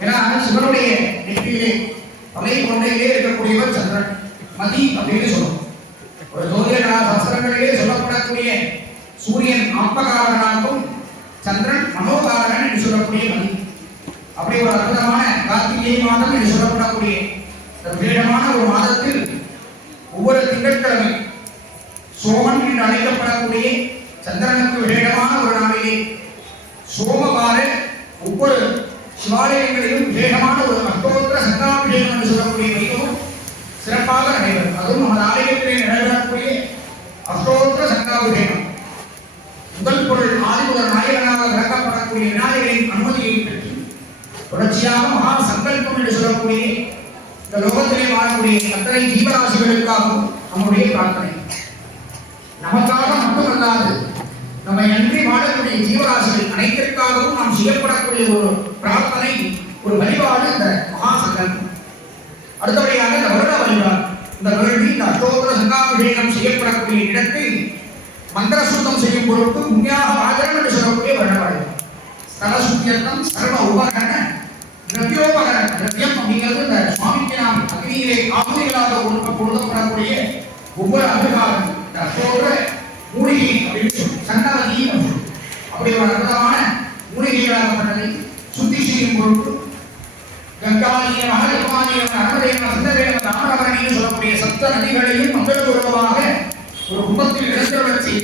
ஏன்னா சிவனுடைய நெற்றியிலே தலை கொண்டையிலே இருக்கக்கூடியவர் சந்திரன். மதி அப்படின்னு சொல்லுவோம். ஒரு ஜோதிட சாஸ்திரங்களிலே சொல்லப்படக்கூடிய சூரியன் ஆத்மகாரகனாகவும் சந்திரன் மனோகாரன் என்று சொல்லக்கூடிய மதி. அப்படி ஒரு அற்புதமான கார்த்திகை மாதம் என்று சொல்லப்படக்கூடிய விசேஷமான ஒரு மாதத்தில் ஒவ்வொரு திங்கட்கிழமை சோமன் என்று அழைக்கப்படக்கூடிய சந்திரனுக்கு விசேஷமான ஒரு நாளிலே சோமவார ஒவ்வொரு சிவாலயங்களிலும் விசேஷமான ஒரு அஷ்டோத்திர சங்காபிஷேகம் என்று சொல்லக்கூடிய வைபவம் சிறப்பாக நடைபெறும். அதுவும் நமது ஆலயத்திலே நடைபெறக்கூடிய அஷ்டோத்திர சங்காபிஷேகம் முதல் பொருள் ஆதிமுதல் நாயகனாக விளக்கப்படக்கூடிய விநாயகரின் அனுமதியை பெற்று தொடர்ச்சியாக மகா சங்கல்பம் என்று சொல்லக்கூடிய இந்த லோகத்திலே வாழக்கூடிய அத்தனை ஜீவராசிகளுக்காகவும் நம்முடைய பிரார்த்தனை. நமக்காக மட்டுமல்லாது நம்மை நன்றி வாழக்கூடிய ஜீவராசிகள் அனைத்திற்காகவும் நாம் செய்யப்படக்கூடிய ஒரு பிரார்த்தனை ஒரு வழிபாடு இந்த மகா சங்கல்பம் அடுத்தபடியாக இந்த வருட வழிபாடு இந்த வேள்வி இந்த அஷ்டோத்திர சங்காபிஷேகம் செய்யப்படக்கூடிய இடத்தில் மந்திர சுத்தம் செய்யும் பொருட்டு உண்மையாக ஆதரவு என்று சொல்லக்கூடிய வழிபாடு. ஸ்தல சுத்தியர்த்தம் சர்வ உபகரண திரவியோபகரண திரவியம் அப்படிங்கிறது இந்த சுவாமிக்கு நாம் அக்னியிலே ஆகுதிகளாக கொடுக்கப்படக்கூடிய ஒவ்வொரு அபிகாரம் இந்த அஷ்டோத்திர மூலிகை அப்படின்னு சொல்லும் சன்னவதி அப்படி ஒரு அற்புதமான மூலிகைகளாகப்பட்டதை சுத்தி செய்யும் பொருட்டு கங்காதீயம் அகலகுமாரியம் அகதேவம் சிந்தவேவம் தாமரபரணின்னு சொல்லக்கூடிய சப்த நதிகளையும் மங்களபூர்வமாக ஒரு கும்பத்தில் இடத்தில் வச்சு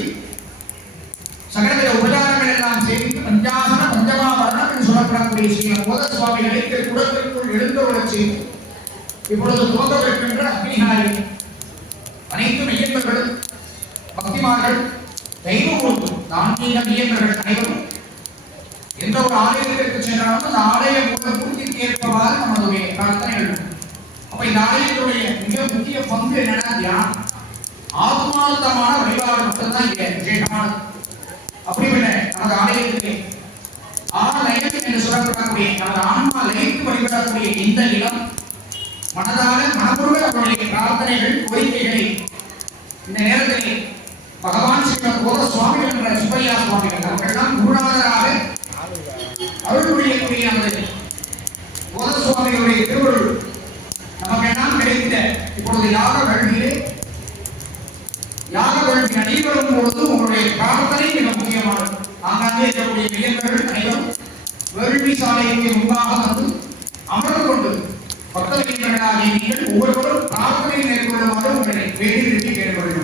சகலவித உபச்சாரங்கள் எல்லாம் செய்து பஞ்சாசன பஞ்சமா வர்ணம் என்று சொல்லப்படக்கூடிய ஸ்ரீ போத சுவாமி சுவாமிகளை குடத்திற்குள் எழுந்து வளர்ச்சி இப்பொழுது தோன்றவிருக்கின்ற அக்னிஹாரி. அனைத்து மெய்யன்பர்களும் பக்திமார்கள் தெய்வமூர்த்து தாந்திக மெய்யன்பர்கள் அனைவரும் எந்த ஒரு ஆலயத்திற்கு சென்றாலும் அந்த ஆலய மூல பூர்த்திக்கு ஏற்பவாறு நம்மளுடைய பிரார்த்தனைகள் இருக்கும். அப்ப இந்த ஆலயத்துடைய மிக முக்கிய பங்கு என்னன்னா தியானம் ஆத்மார்த்தமான வழிபாடு மட்டும்தான் இங்க விசேஷமானது இல்லை நமது ஆலயத்திலே ஆலயம் என்று சொல்லப்படக்கூடிய நமது ஆன்மா லயித்து வழிபடக்கூடிய இந்த நிலம் மனதால மனப்பூர்வ அவருடைய பிரார்த்தனைகள் கோரிக்கைகளை இந்த நேரத்தில் பகவான் ஸ்ரீ போத சுவாமி என்ற சுப்பையா குலசுவாமியுடைய திருவருள் நமக்கெல்லாம் கிடைத்த இப்பொழுது யாக கல்வியிலே யாக கல்வி நடைபெறும் பொழுது உங்களுடைய பிரார்த்தனை மிக முக்கியமானது. ஆங்காங்கே இருக்கக்கூடிய இளைஞர்கள் அனைவரும் வேள்வி சாலைக்கு முன்பாக வந்து அமர்ந்து கொண்டு பக்த இளைஞர்களாகிய நீங்கள் ஒவ்வொருவரும் பிரார்த்தனை மேற்கொள்ளுமாறு உங்களை வேண்டியிருக்கிறேன்